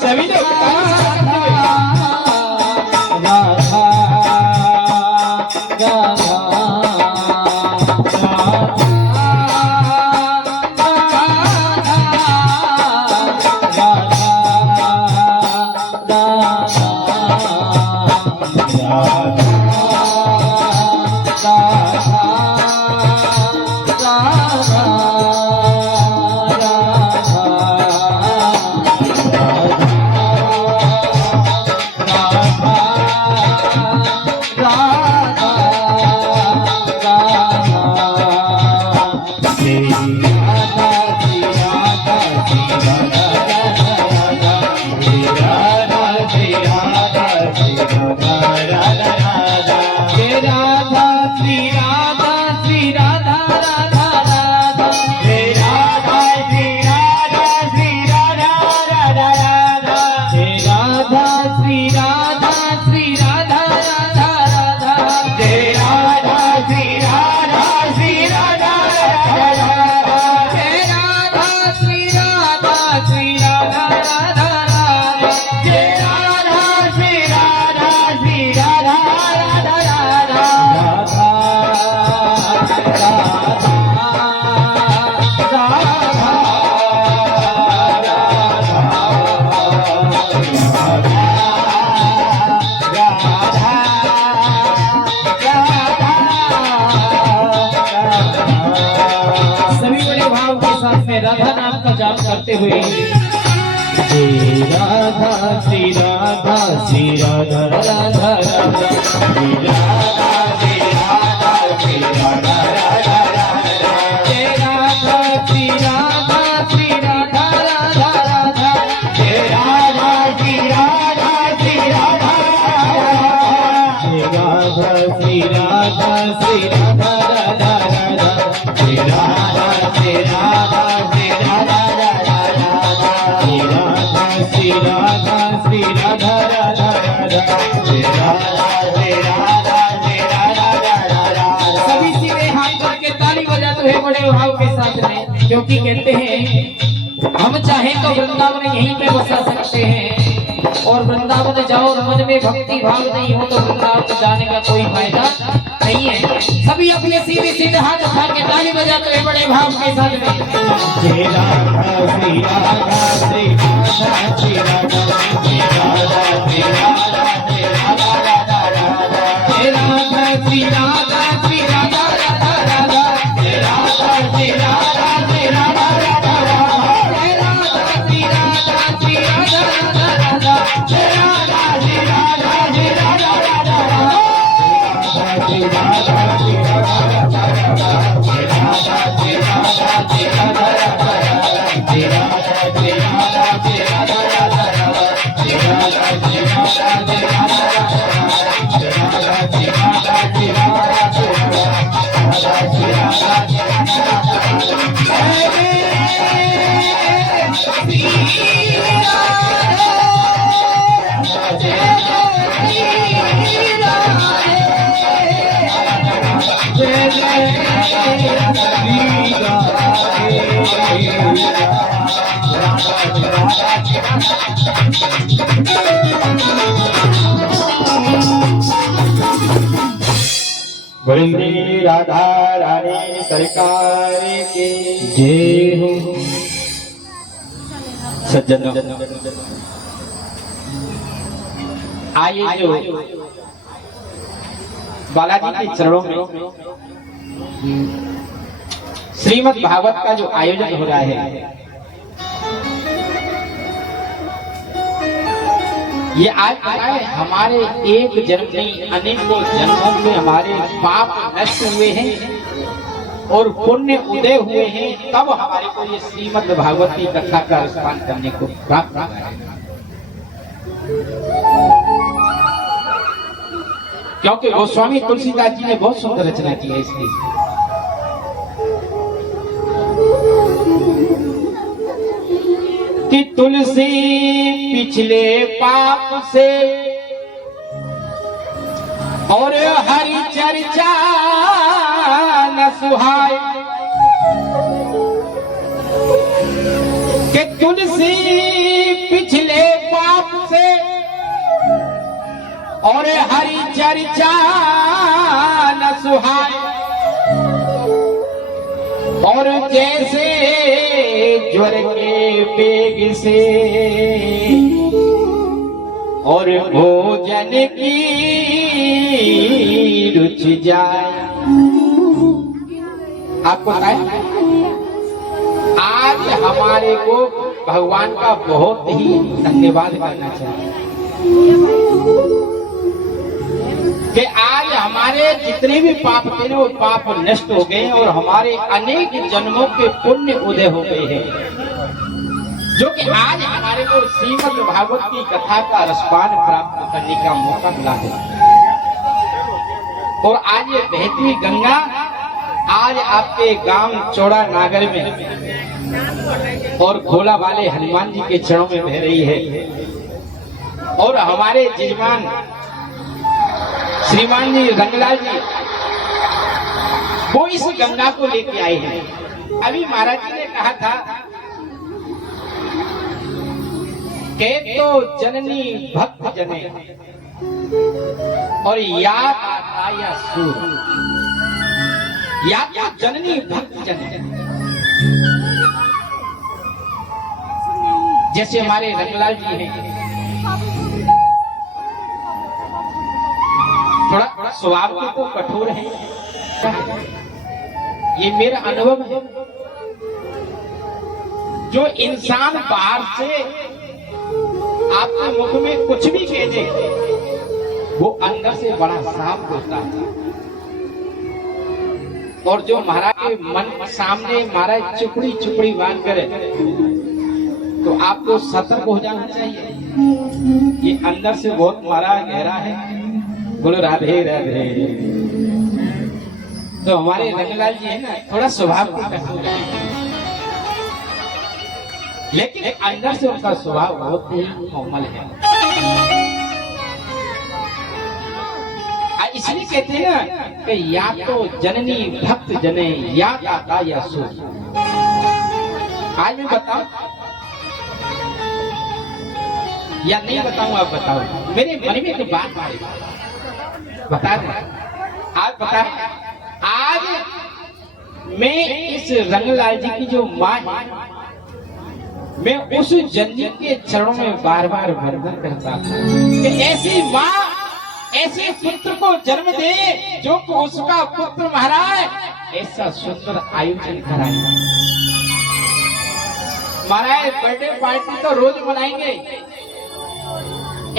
सभी लोग राधा नाम का जाप करते हुए श्री राधा श्री राधा श्री राधा राधा राधा श्री राधा श्री राधा श्री राधा राधा जय राधा श्री राधा श्री राधा राधा राधा जय राधा श्री राधा श्री राधा जय राधा श्री राधा श्री राधा राधा राधा जय राधा श्री राधा श्री राधा श्री राधा राधा राधा श्री राधा श्री राधा श्री राधा राधा राधा। सभी सीधे हाथ करके ताली बजाते हुए बड़े भाव के साथ में, क्योंकि कहते हैं हम चाहें तो वृंदावन यहीं पे बसा सकते हैं, और वृंदावन जाओ और मन में भक्ति भाव नहीं हो तो वृंदावन जाने का कोई फायदा नहीं है। सभी अपने सीधे सीधे हाथ उठा के ताली बजाते हुए बड़े भाव के साथ में जय राधा श्री राधा श्री राधा श्री राधा श्री राधा श्री राधा श्री राधा राधा राधा जय राधा श्री राधा श्री राधा राधा राधा जय राधा श्री राधा श्री राधा राधा राधा जय राधा श्री राधा श्री राधा राधा राधा जय राधा श्री राधा श्री राधा राधा राधा श्री राधा श्री राधा राधा राधा जय राधा श्री राधा श्री राधा राधा राधा जय राधा श्री राधा श्री राधा राधा राधा जय राधा श्री राधा श्री राधा राधा राधा जय राधा श्री राधा श्री राधा राधा राधा श्री राधा श्री राधा वृंदी राधा रानी सरकार की जय हो। सज्जनों आइए जो बालाजी के चरणों में श्रीमद् भागवत का जो आयोजन हो रहा है, ये आज हमारे एक जन्म नहीं अनेकों जन्मों में हमारे पाप नष्ट हुए हैं और पुण्य उदय हुए हैं, तब हमारे को ये श्रीमद् भागवत की कथा का अनुष्ठान करने को प्राप्त हुआ है। क्योंकि गोस्वामी तुलसीदास जी ने बहुत सुंदर रचना की है इसकी। कि तुलसी पिछले पाप से और हरि चर्चा न सुहाए, कि तुलसी पिछले पाप से और हरि चर्चा न सुहाए, और जैसे ज्वर के बेग से और भोजन की रुचि जाए। आपको पता है आज हमारे को भगवान का बहुत ही धन्यवाद करना चाहिए कि आज हमारे जितने भी पाप थे वो पाप नष्ट हो गए और हमारे अनेक जन्मों के पुण्य उदय हो गए हैं, जो कि आज हमारे को श्रीमद् भागवत की कथा का रसपान प्राप्त करने का मौका मिला है। और आज ये बहती हुई गंगा आज आपके गांव चौड़ा नागर में और खोला वाले हनुमान जी के चरणों में बह रही है। और हमारे जजमान श्रीमान जी रंगलाल जी वो इस गंगा को लेके आए हैं। अभी महाराज जी ने कहा था के तो जननी भक्त जने और याद आया सूर, याद जननी भक्त जने। जैसे हमारे रंगलाल जी हैं, थोड़ा स्वभाव के तो कठोर है, ये मेरा अनुभव है। जो इंसान बाहर से आपके मुख में कुछ भी कह दे वो अंदर से बड़ा साफ होता है। और जो महाराज के मन सामने महाराज चुपड़ी चुपड़ी बांध करे तो आपको सतर्क हो जाना चाहिए। ये अंदर से बहुत महाराज गहरा है। बोलो राधे राधे। तो हमारे रंगलाल जी है ना, थोड़ा स्वभाव को कठोर है, लेकिन अंदर से उनका स्वभाव बहुत ही कोमल है। इसलिए कहते हैं ना कि या तो जननी भक्त जने या आता या सो। आज मैं बताऊं या नहीं बताऊं, आप बताओ। मेरे मन में एक बात आई, बता दें। आज बता, आज मैं इस रंगलाल जी की जो माँ है, मैं उस जननी के चरणों में बार बार वंदन करता हूँ कि ऐसी माँ ऐसे पुत्र को जन्म दे जो उसका पुत्र महाराज ऐसा सुंदर आयोजन कराए। महाराज बर्थडे पार्टी तो रोज मनाएंगे,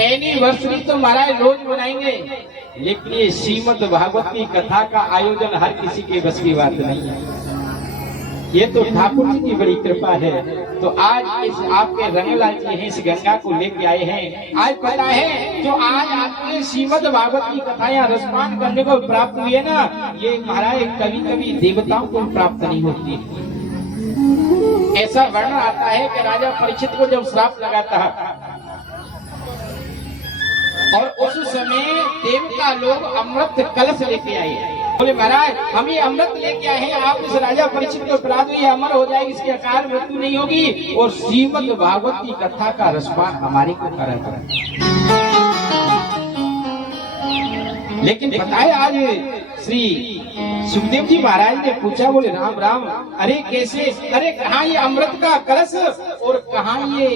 एनिवर्सरी तो महाराज रोज मनाएंगे, लेकिन ये श्रीमद् भागवत की कथा का आयोजन हर किसी के बस की बात नहीं है। ये तो ठाकुर जी की बड़ी कृपा है। तो आज इस आपके रंगलाल जी हैं, इस गंगा को लेके आए हैं। आज पता है जो आज आपके श्रीमद् भागवत की कथाएं रसपान करने को प्राप्त हुई है ना, ये महाराज कभी कभी देवताओं को प्राप्त नहीं होती। ऐसा वर्णन आता है कि राजा परीक्षित को जब श्राप लगाता है और उस समय देवता लोग अमृत कलश लेके आए। बोले महाराज हम ये अमृत लेके आए हैं, आप इस राजा परीक्षित को पिला दो, ये अमर हो जाएगी, इसके अकाल मृत्यु नहीं होगी और श्रीमद् भागवत की कथा का रसपान हमारे को करा। लेकिन पता है आज श्री सुखदेव जी महाराज ने पूछा, बोले राम राम, अरे कैसे, अरे कहाँ ये अमृत का कलश और कहाँ ये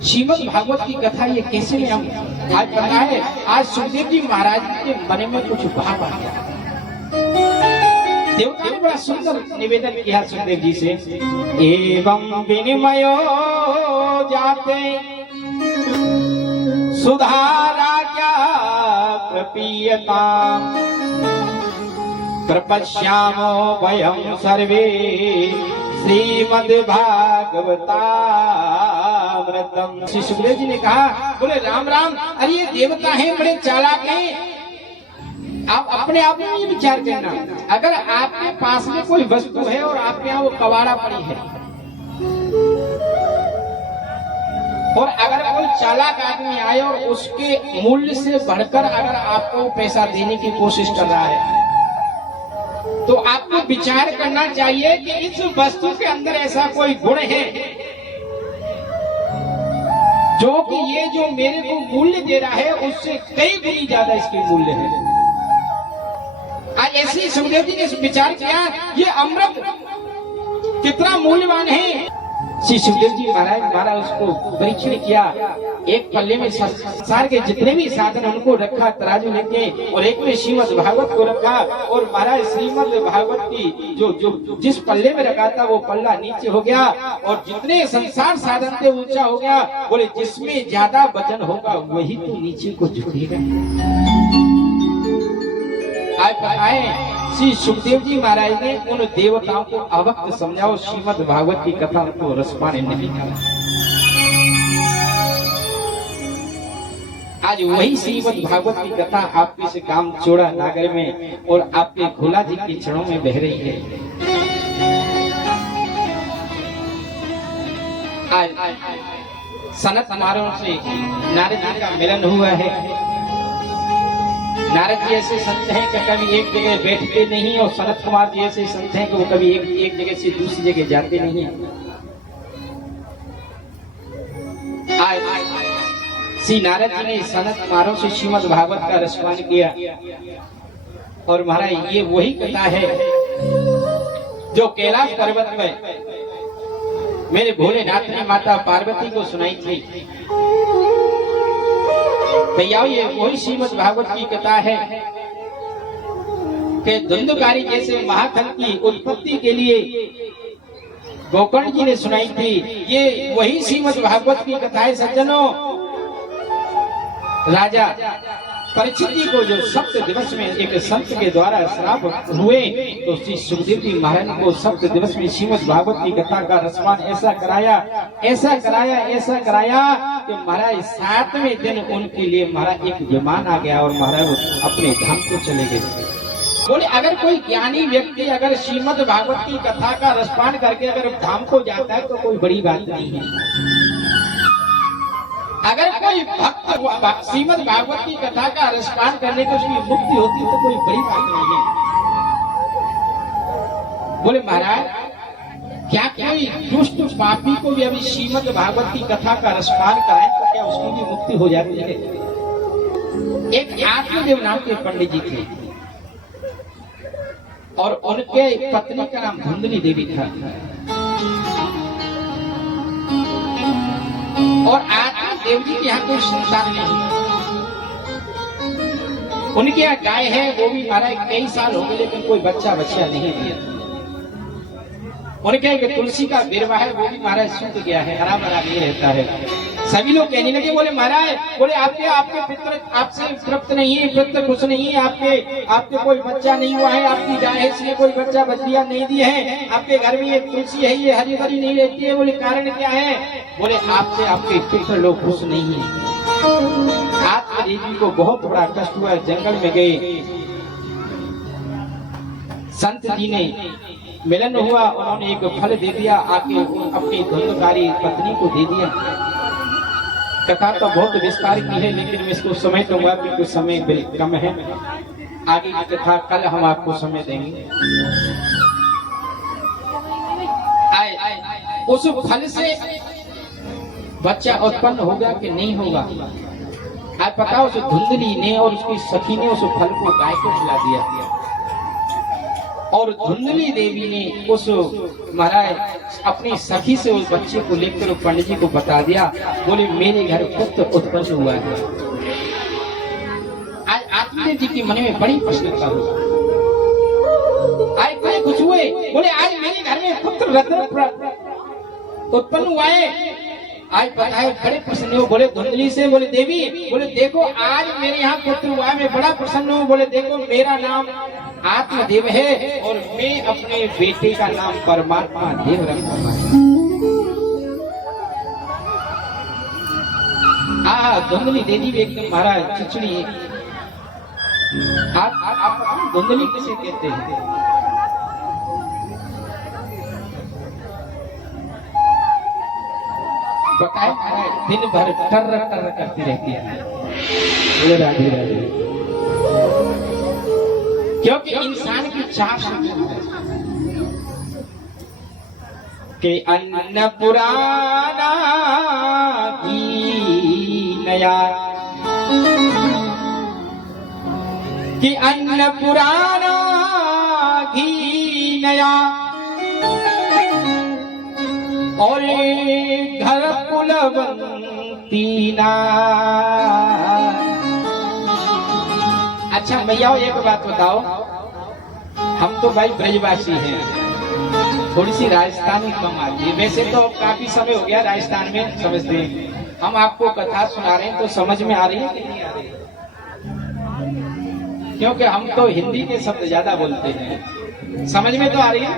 श्रीमद् भागवत की कथा, ये कैसे में हम आज पता है। आज सुखदेव जी महाराज के मन में कुछ भाव आ गया। देवता ने बड़ा सुंदर निवेदन किया सुखदेव जी से, एवं विनिमयो जाते सुधारा क्या प्रपीयता प्रपश्यामो वयं सर्वे श्रीमद् भागवतामृतम। श्री सुखदेव जी ने कहा, बोले राम राम, अरे ये देवता हैं, बड़े चालाक हैं। आप अपने आप में ये विचार करना, अगर आपके पास में कोई वस्तु है और आपके यहाँ वो कबाड़ा पड़ी है और अगर कोई चालाक आदमी आए और उसके मूल्य से बढ़कर अगर आपको पैसा देने की कोशिश कर रहा है तो आपको विचार करना चाहिए कि इस वस्तु के अंदर ऐसा कोई गुण है जो कि ये जो मेरे को मूल्य दे रहा है उससे कई गुनी ज्यादा इसके मूल्य है। आज ऐसे सुखदेव जी ने विचार किया ये अमृत कितना मूल्यवान है। श्री सुखदेव जी महाराज उसको परीक्षण किया। एक पल्ले में संसार के जितने भी साधन उनको रखा तराजू लेके, और एक में श्रीमद् भागवत को रखा, और महाराज श्रीमद् भागवत की जो जिस पल्ले में रखा था वो पल्ला नीचे हो गया, और जितने संसार साधन थे ऊंचा हो गया। बोले जिसमें ज्यादा वजन होगा वही तो नीचे को झुकेगा। आए श्री सुखदेव जी महाराज ने उन देवताओं को अवक्त समझाओ, श्रीमद् भागवत की कथा उनको रसपाने नहीं करा। आज वही श्रीमद् भागवत की कथा आपके से काम चोड़ा नागर में और आपके भोला जी के चरणों में बह रही है। आज सनत समारोह से नारद जी का मिलन हुआ है। नारद जी ऐसे संत हैं कि कभी एक जगह बैठते नहीं, और सनत कुमार जी ऐसे संत हैं कि वो कभी एक जगह से दूसरी जगह जाते नहीं हैं। श्री नारद जी ने सनत कुमारों से श्रीमद् भागवत का रसपान किया, और महाराज ये वही कथा है जो कैलाश पर्वत में मेरे भोलेनाथ ने माता पार्वती को सुनाई थी। भैया ये वही श्रीमद् भागवत की कथा है कि धुंधकारी जैसे महाखंड की उत्पत्ति के लिए गोकर्ण जी ने सुनाई थी। ये वही श्रीमद् भागवत की कथा है सज्जनों। राजा परीक्षित जी को जो सप्त दिवस में एक संत के द्वारा श्राप हुए, तो श्री सुखदेव जी महाराज को सप्त दिवस में श्रीमद् भागवत की कथा का रसपान ऐसा कराया कि महाराज 7वें दिन उनके लिए महाराज एक विमान आ गया और महाराज अपने धाम को चले गए। बोले अगर कोई ज्ञानी व्यक्ति अगर श्रीमद् भागवत की कथा का रसपान करके अगर धाम को जाता है तो कोई बड़ी बात नहीं है। अगर कोई भक्त श्रीमद् भागवत की कथा का रसपान करने को उसकी मुक्ति होती तो कोई बड़ी बात नहीं है। बोले महाराज क्या कोई दुष्ट पापी को भी अभी श्रीमद् भागवत की कथा का रसपान कराएं तो क्या उसकी भी मुक्ति हो जाती है? एक आत्मदेव नाम के पंडित जी थे, और उनके पत्नी का नाम धुंधली देवी था। और आत्मदेव जी के यहाँ कोई संतान नहीं, उनके यहाँ गाय है, वो भी महाराज कई साल हो गए लेकिन कोई बच्चा नहीं दिया। उनके तुलसी का बिरवा है, वो भी महाराज सूख गया है, हरा भरा नहीं रहता है। सभी लोग कहने लगे, बोले महाराज बोले आपके पितर आपसे तृप्त नहीं है, पितर खुश नहीं है, आपके कोई बच्चा नहीं हुआ है, आपकी गाय है इसलिए कोई बच्चा बच्चियां नहीं दिए हैं, आपके घर में ये तुलसी है ये हरी भरी नहीं रहती है। बोले कारण क्या है? बोले आपसे आपके पितर लोग खुश नहीं है। आत्मदेवी को बहुत बड़ा कष्ट हुआ, जंगल में गए, संत जी ने मिलन हुआ, उन्होंने एक फल दे दिया, आके अपनी धुंधकारी पत्नी को दे दिया। कथा तो बहुत विस्तार की है लेकिन मैं इसको समय दूंगा कि कुछ समय कम है। आगे की कथा कल हम आपको समय देंगे। उस फल से बच्चा उत्पन्न होगा कि नहीं होगा? आज पता उस धुंधली ने और उसकी सखी ने उस फल को गाय को खिला दिया, और धुंधली देवी ने उस महाराज अपनी सखी से उस बच्चे को लेकर पंडित जी को बता दिया। बोले मेरे घर पुत्र उत्पन्न हुआ है। आज आत्मदेव जी के मन में बड़ी प्रसन्नता हुई। आज कोई कुछ हुए, बोले आज मेरे घर में पुत्र रत्न उत्पन्न हुआ है। आज बताए बड़े प्रसन्न हो। बोले धुंधली से, बोले देवी, बोले देखो आज मेरे यहाँ पुत्र हुआ है, मैं बड़ा प्रसन्न हूँ। बोले देखो मेरा नाम आत्मदेव है और मैं अपने बेटे का नाम परमात्मा देव रखूंगा। धुंधली देवी एकदम महाराज चिचड़ी है। आप धुंधली किसे कहते हैं? बताए महाराज दिन भर टर्र टर्र करती रहती है। राधे राधे। क्योंकि इंसान की चाह के अन्न पुराना घी नया, कि अन्न पुराना घी नया, और घर कुलवंती ना। अच्छा भैया एक बात बताओ, हम तो भाई ब्रजवासी हैं, थोड़ी सी राजस्थानी कम आती है। वैसे तो काफी समय हो गया राजस्थान में समझते हैं। हम आपको कथा सुना रहे हैं तो समझ में आ रही है कि नहीं आ रही है? क्योंकि हम तो हिंदी के शब्द ज्यादा बोलते हैं। समझ में तो आ रही है?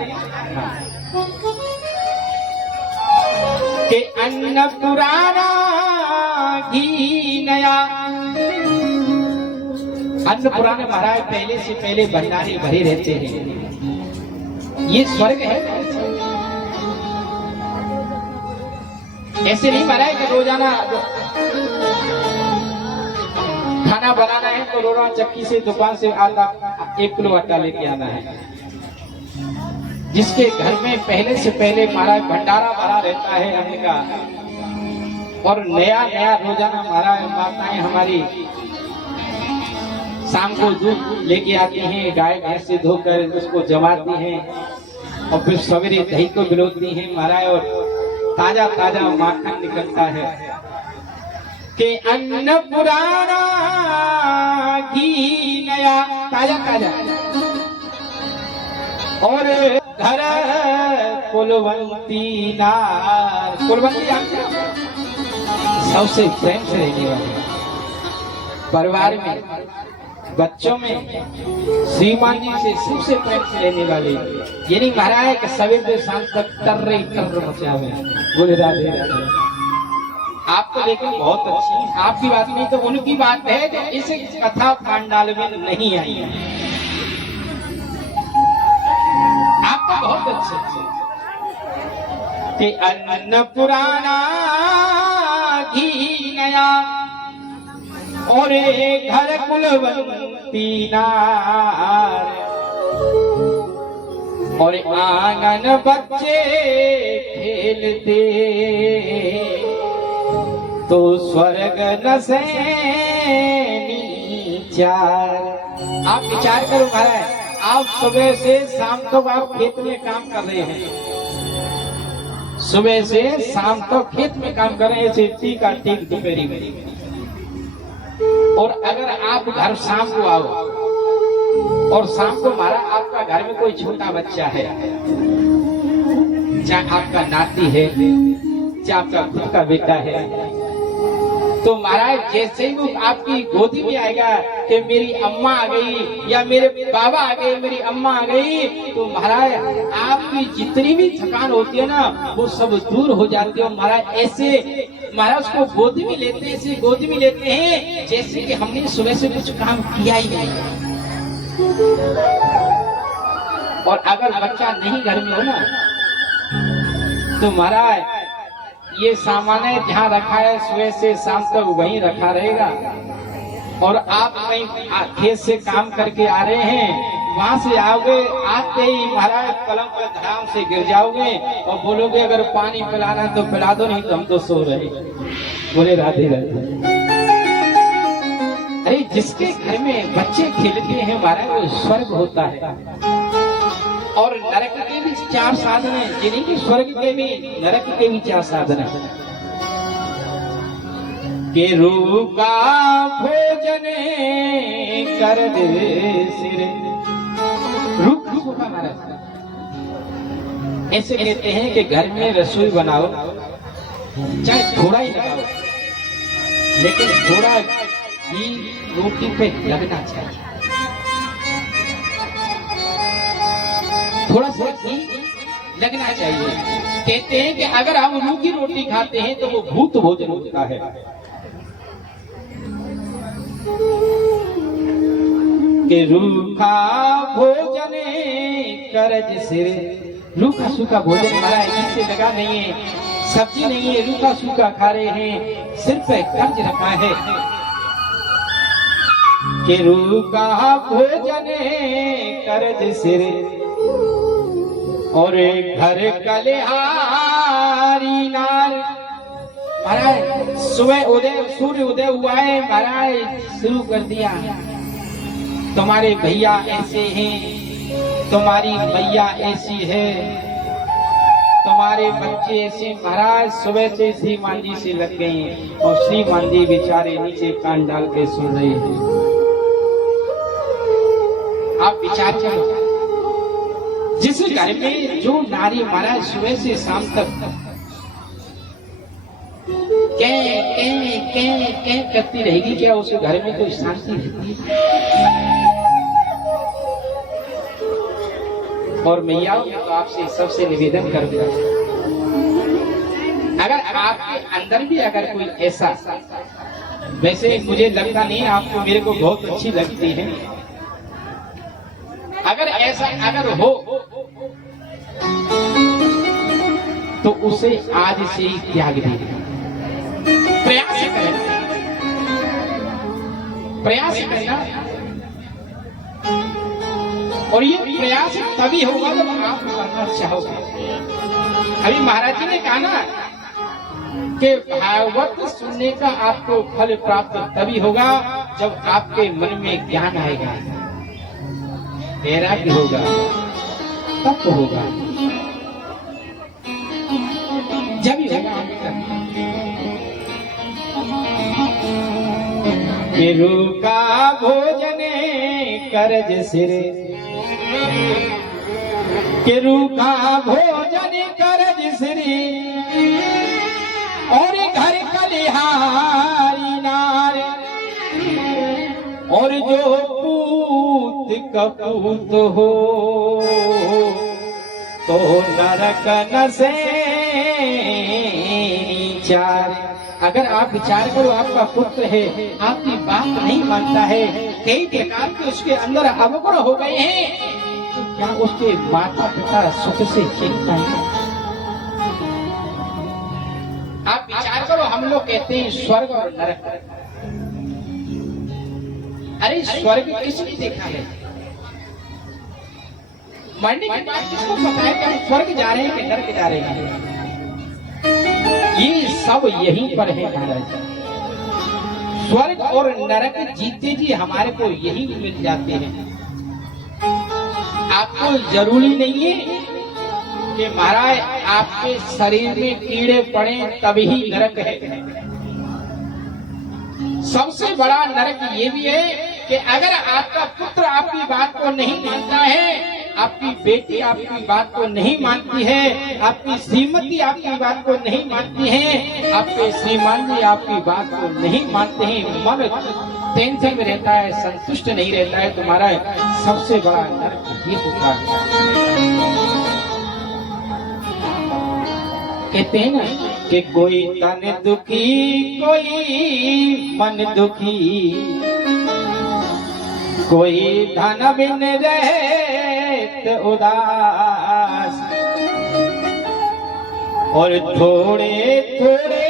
हाँ। कि अन्न पुराना घी नया, अन्न पुराने महाराज पहले से पहले भंडारे भरे रहते हैं। ये स्वर्ग है। ऐसे नहीं महाराज कि रोजाना खाना बनाना है तो रोजाना चक्की से दुकान से आटा 1 किलो आटा लेके आना है। जिसके घर में पहले से पहले महाराज भंडारा भरा रहता है अन्न का, और नया नया रोजाना महाराज माताएं हमारी शाम को दूध लेके आती हैं, गाय भैंस से धोकर उसको जमाती हैं और फिर सवेरे दही को बिलोती हैं महाराज, और ताजा ताजा माखन निकलता है। कि अन्न पुराना घी नया, ताजा ताजा, और घर कुलवंती नार। कुलवंती सबसे प्रेम से रहने वाले, परिवार में बच्चों में श्रीमान जी से सबसे प्रेम से रहने वाले। ये नहीं महाराज कि सवेर से शाम तक तर मचावे। बोले राधे राधे। आप तो लेकिन बहुत अच्छी, आपकी बात नहीं तो उनकी बात है जो इस कथा पांडाल में नहीं आई है। आप तो बहुत अच्छे। कि अन्न पुराना घी नया, और घर कुलवंती नार, और आंगन बच्चे खेलते तो स्वर्ग न से नीचार। आप विचार करो महाराज, आप सुबह से शाम तक आप खेत में काम कर रहे हैं, सुबह से शाम तक खेत में काम कर रहे हैं, खेती का ठीक दोपहरी में। और अगर आप घर शाम को आओ और शाम को मारा आपका घर में कोई छोटा बच्चा है, चाहे आपका नाती है, चाहे आपका खुद का बेटा है, तो महाराज जैसे ही वो आपकी गोदी में आएगा कि मेरी अम्मा आ गई या मेरे बाबा आ गए, मेरी अम्मा आ गई, तो महाराज आपकी जितनी भी थकान होती है ना वो सब दूर हो जाती है। महाराज ऐसे महाराज उसको गोदी में लेते हैं, ऐसे गोदी में लेते हैं जैसे कि हमने सुबह से कुछ काम किया ही नहीं। और अगर बच्चा नहीं घर में हो ना तो महाराज ये सामान है जहाँ रखा है सुबह से शाम तक वहीं रखा रहेगा, और आप कहीं खेत से काम करके आ रहे हैं, वहां से आओगे, आते ही महाराज पलंग पर धड़ाम से गिर जाओगे और बोलोगे अगर पानी पिलाना तो पिला दो, नहीं तो हम तो सो रहे। बोले राधे राधे। अरे जिसके घर में बच्चे खेलते हैं महाराज वो स्वर्ग होता है। और नरक के भी 4 साधन हैं, जिन्हीं की स्वर्ग के भी नरक के भी 4 साधन हैं। के रूका भोजन कर दे सिर, रूखा सूखा महाराज। ऐसे कहते हैं कि घर में रसोई बनाओ, चाहे थोड़ा ही लगाओ, लेकिन थोड़ा ही रोटी पे लगना चाहिए, थोड़ा सा घी लगना चाहिए। कहते हैं कि अगर हम रूखी रोटी खाते हैं तो वो भूत भोजन होता है। कि रूखा भोजन करज सिर, रूखा सूखा भोजन हमारा इसे लगा नहीं है, सब्जी नहीं है, रूखा सूखा खा रहे हैं, सिर पे कर्ज रखा है। कि रूखा भोजन करज सिर, और घर कलिहारी नार। महाराज सुबह उदय सूर्य उदय हुआ है, महाराज शुरू कर दिया। तुम्हारे भैया ऐसे हैं, तुम्हारी मैया ऐसी है, तुम्हारे बच्चे ऐसे। महाराज सुबह से श्रीमान जी से लग गए हैं और श्रीमान जी बेचारे नीचे कान डाल के सुन रहे हैं। आप विचार करो, जिस घर में जो नारी महाराज सुबह से शाम तक क्या करती रहेगी, क्या उस घर में कोई शांति रहती है? और मैया तो आपसे सबसे निवेदन कर दिया, अगर आपके अंदर भी अगर कोई ऐसा, वैसे मुझे लगता नहीं, आपको मेरे को बहुत अच्छी लगती है, अगर ऐसा अगर हो तो उसे आज से ही त्याग दीजिए। प्रयास करना, प्रयास करना। और ये प्रयास तभी होगा जब आप करना चाहोगे। अभी महाराज जी ने कहा ना कि भागवत सुनने का आपको फल प्राप्त तभी होगा जब आपके मन में ज्ञान आएगा, वैराग्य होगा, तब तो होगा, जब ही होगा। रूका भोजन करज सिरे, के रूका भोजन करज सिरे, और घर कलिहारी नार, और जो पूत कपूत हो तो नरक न से चार। अगर आप विचार करो, आपका पुत्र है, आपकी बात नहीं मानता है, कई प्रकार के उसके अंदर अवगुण हो गए हैं, तो क्या उसके माता पिता सुख से खेल पाएंगे? आप विचार करो, हम लोग कहते हैं स्वर्ग और नरक। अरे स्वर्ग किसने देखा है? मरने के बाद किसको पता है कि हम स्वर्ग जा रहे हैं कि नरक जा रहे हैं? ये सब यहीं पर है महाराज। स्वर्ग और नरक जीते जी हमारे को यही मिल जाते हैं। आपको जरूरी नहीं है कि महाराज आपके शरीर में कीड़े पड़े तभी नरक है। सबसे बड़ा नरक ये भी है कि अगर आपका पुत्र आपकी बात को नहीं मानता है, आपकी बेटी आपकी बात को नहीं मानती है, आपकी श्रीमती आपकी बात को नहीं मानती है, आपके श्रीमान जी आपकी बात को नहीं मानते हैं, मन टेंशन में रहता है, संतुष्ट नहीं रहता है, तुम्हारा सबसे बड़ा नरक ये होता है। कहते हैं ना कि कोई तन दुखी कोई मन दुखी, कोई धन बिन रहत उदास, और थोड़े थोड़े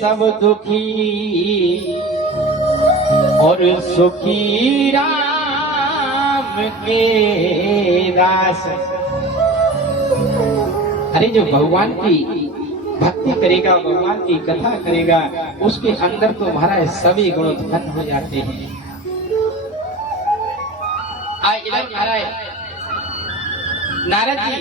सब दुखी, और सुखी राम के दास। अरे जो भगवान की भक्ति करेगा, भगवान की कथा करेगा, उसके अंदर तो महाराज सभी गुण उत्पन्न हो जाते हैं। नारद जी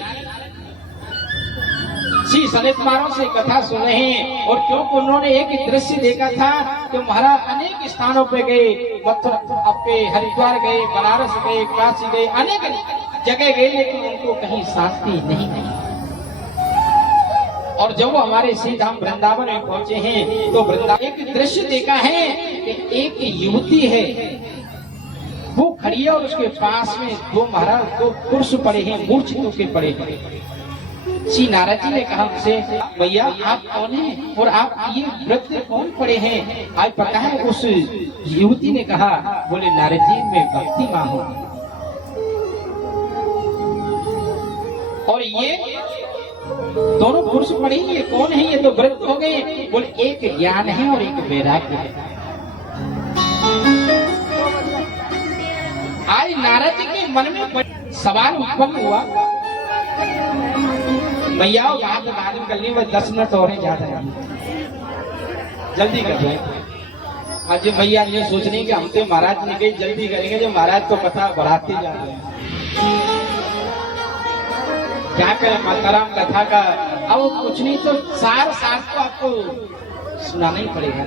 श्री सनत कुमारों से कथा सुन रहे हैं, और क्योंकि उन्होंने एक दृश्य देखा था कि महाराज अनेक स्थानों पे गए, मथुरा पे हरिद्वार गए, बनारस गए, काशी गए, अनेक जगह गए, लेकिन उनको कहीं शांति नहीं मिली। और जब वो हमारे श्री धाम वृंदावन में पहुंचे हैं तो वृंदावन एक दृश्य देखा है कि एक युवती है, वो खड़ी है और उसके पास में दो महाराज दो पुरुष पड़े हैं, मूर्छित होकर पड़े हैं। श्री नारद जी ने कहा उनसे, भैया आप कौन हैं और आप ये व्रत कौन पड़े हैं? आज पता है? उस युवती ने कहा, बोले नारद जी मैं भक्ति माँ हूँ, और ये दोनों पुरुष पड़े हैं, ये कौन है? ये तो व्रत हो गए। बोले एक ज्ञान है और एक वैराग्य है। आज नारद जी के मन में सवाल उत्पन्न हुआ भैया यहाँ तो बाद में कर ली, बस 10 मिनट और हैं, ज्यादा नहीं, जल्दी कर रहे हैं। आज भैया ये सोच रहे कि हम तो महाराज ने कही जल्दी करेंगे, जो महाराज तो कथा बढ़ाते जा रहे हैं। क्या करें माताराम कथा का, अब कुछ नहीं तो सार तो आपको सुनाना ही पड़ेगा।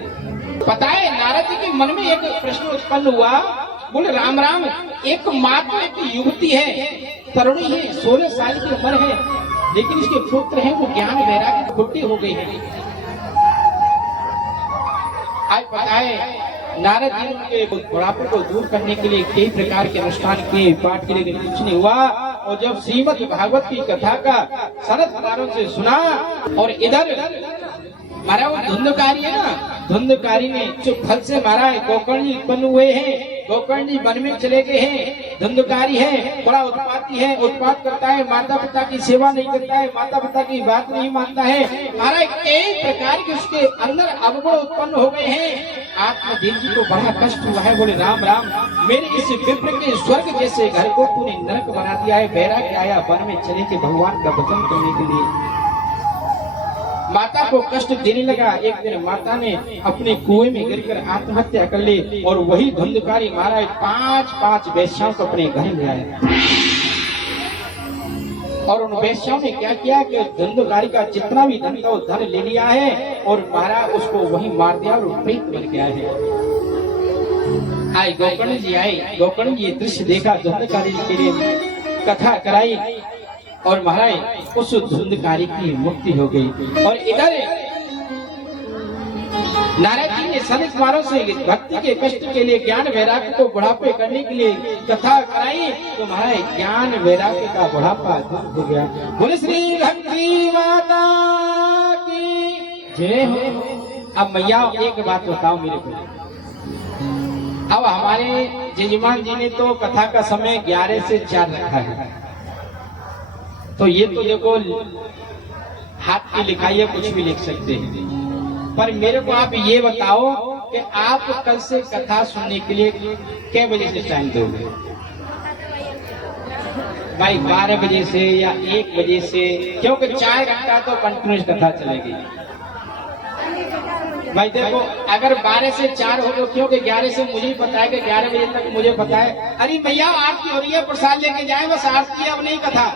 पता है नारद जी के मन में एक प्रश्न उत्पन्न हुआ, बोले राम राम, एक माँ तो एक युवती है, तरुणी है, 16 साल की उम्र है, लेकिन इसके पुत्र हैं वो ज्ञान वैराग्य की खुट्टी हो गई है। आज पता है नारद जी के बुढ़ापे को दूर करने के लिए कई प्रकार के अनुष्ठान किए, पाठ के लिए कुछ नहीं हुआ। और जब श्रीमद् भागवत की कथा का सरस कानों से सुना, और इधर मारा वो धुंधकारी है ना, धुंधकारी ने जो फल से मारा है, गोकर्ण उत्पन्न हुए हैं, गोकर्ण जी वन में चले गए हैं, धुंधकारी है, बड़ा उत्पाती है, उत्पात करता है, माता पिता की सेवा नहीं करता है, माता पिता की बात नहीं मानता है, मारा कई प्रकार के उसके अंदर अवगुण उत्पन्न हो गए हैं। आत्मदेव जी को बड़ा कष्ट हुआ है, बोले राम राम, मेरे इस विप्र के स्वर्ग जैसे घर को तूने नरक बना दिया है, बैराग्य आया वन में चले के भगवान का भजन करने के लिए। माता को कष्ट देने लगा। एक दिन माता ने अपने कुएं में गिरकर आत्महत्या कर ली, और वही धुंधकारी महाराज 5 वेश्याओं को अपने घर ले आए, और उन वेश्याओं ने क्या किया कि धुंधकारी का जितना भी धन था वो धन ले लिया है, और महाराज उसको वही मार दिया और प्रेत बन गया है। आए गोकर्ण जी आए, गोकर्ण जी दृश्य देखा, धुंधकारी के लिए कथा कराई, और महाराज उस धुंधकारी की मुक्ति हो गई। और इधर नारद जी ने संत कुमारों से भक्ति के कष्ट के लिए ज्ञान वैराग्य को बुढ़ापे करने के लिए कथा कराई, तो महाराज ज्ञान वैराग्य का बुढ़ापा दूर हो गया। बोले श्री भक्ति माता की जय हो। अब मैया एक बात बताओ मेरे को, अब हमारे जजमान जी ने तो कथा का समय 11 से 4 रखा है, तो ये तो देखो हाथ की लिखाई है, कुछ भी लिख सकते हैं, पर मेरे को आप ये बताओ कि आप कल से कथा सुनने के लिए कितने बजे से टाइम दोगे? भाई 12 बजे से या 1 बजे से, क्योंकि 4 घंटा तो कंटिन्यूस कथा चलेगी। भाई देखो अगर 12 से 4 हो तो, क्योंकि 11 से मुझे ही पता है कि 11 बजे तक मुझे पता है। अरे भैया आरती हो रही है, प्रसाद लेके जाए, बस आरती अब नहीं कथा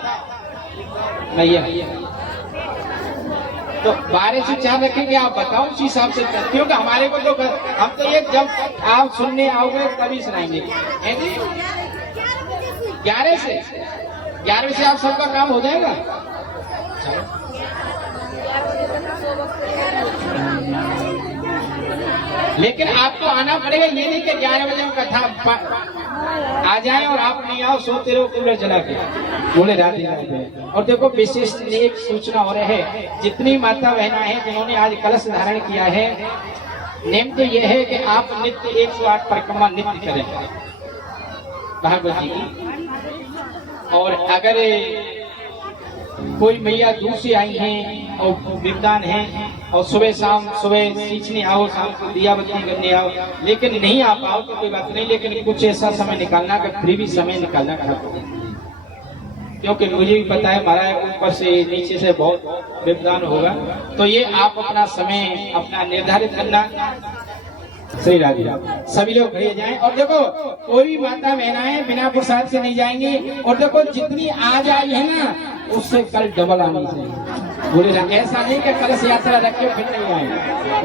भैया। तो 12 से 4 रखेंगे, आप बताओ उस हिसाब से, क्योंकि हमारे को तो हम तो ये जब आप सुनने आओगे तभी सुनाएंगे। 11 से आप सबका काम हो जाएगा। लेकिन आपको आना पड़ेगा, ये नहीं कि 11 बजे कथा आ जाए और आप नहीं आओ, सोते रहो कूलर चला के, बोले राधे राधे। और देखो विशेष एक सूचना हो रही है, जितनी माता बहना है जिन्होंने आज कलश धारण किया है, नेम तो यह है कि आप नित्य 108 परिक्रमा नित्य करें भागवत जी की। और अगर कोई मैया दूर से आई हैं और विद्वान हैं, और सुबह सींचने आओ, शाम को दिया बत्ती करने आओ, लेकिन नहीं आ पाओ तो कोई बात नहीं, लेकिन कुछ ऐसा समय निकालना का फ्री भी समय निकालना खराब, क्योंकि मुझे भी पता है हमारा ऊपर से नीचे से बहुत विद्वान होगा, तो ये आप अपना समय अपना निर्धारित करना। सही राधे सभी लोग खड़े जाएं। और देखो कोई भी माता बहनाएं बिना प्रसाद से नहीं जाएंगी, और देखो जितनी आज आई है ना उससे कल डबल आनी चाहिए। बोले ऐसा नहीं कि कलश यात्रा रखे फिर नहीं आए।